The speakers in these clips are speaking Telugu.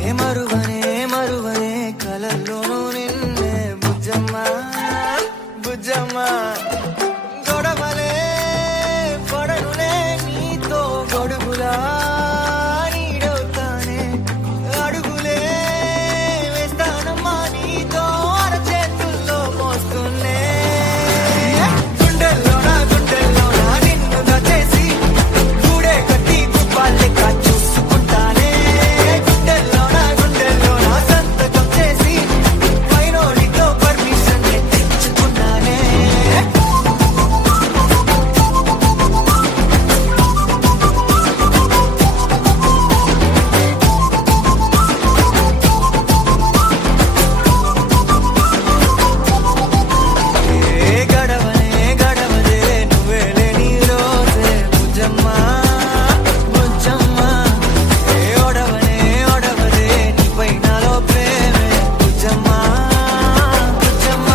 ఏ మరువనే మరువనే కలల్లోనూ నిన్నే బుజ్జమ్మ బుజ్జమ్మ గొడవలే పడనులే నీతో గొడుగులా నీడవుతానే అడుగులే వేస్తానమ్మా నీతో అరచేతుల్లో మోస్తున్నే గుండెల్లోనా నిన్ను దచేసి గూడే కట్టి గుప్పాలెక్క చూసుకుంటానే గుండెల్లోనా సంతకం చేసి పైనోడితో పర్మిషన్ తెచ్చుకున్నానే గడవదే నువ్వే లేని రోజే బుజ్జమ్మ బుజ్జమ్మ ఒడవదే నీపై నాలో ప్రేమే బుజ్జమ్మ బుజ్జమ్మ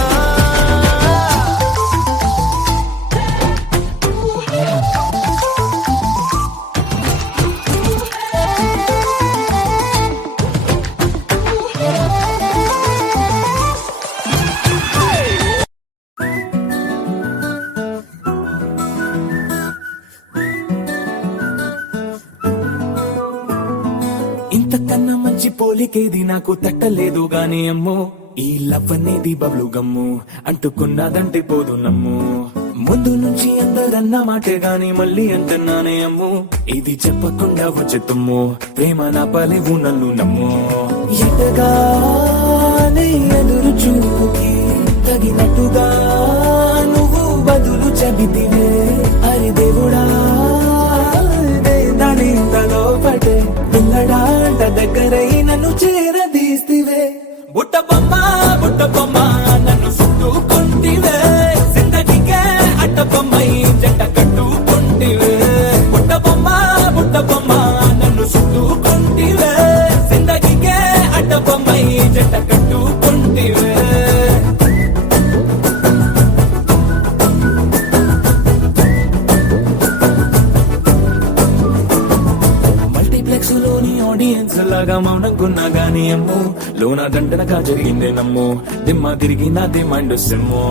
ఇంతకన్నా మంచి పోలికేది నాకు తట్టలేదు గాని అమ్మో ఈ లవ్ అనేది బబ్లు గమ్ము అంటుకున్నదంటే పోదు నమ్ము ముందు నుంచి అందరన్న మాటే గాని మళ్ళీ అంటున్నానే అమ్ము ఇది చెప్పకుండా వచ్చెత్తుమ్ము ప్రేమ నా పలేవు నన్ను నమ్ము ఎటగానే ఎదురు చూపుకి తగినట్టుగా నువ్వు బదులు చెబితివే అరి దేవుడా దానింతలో పడే పిల్లడాంట దగ్గరై నన్ను చేరదీస్తివే బుట్ట బొమ్మ నన్ను చుట్టుకుంటివే జిందగీకే అట్ట బొమ్మై జంట కట్టుకుంటివే బుట్ట బొమ్మ నన్ను చుట్టుకుంటివే జిందగీకే అట్ట బొమ్మై జంట కట్టుకుంటివే మల్టీప్లెక్స్ లోని ఆడియన్స్ లాగా మౌనంకున్నా గానీ అమ్ము లోన దండనగా జరిగిందే నమ్ము దిమ్మ తిరిగి నాది మైండ్ సిమ్ము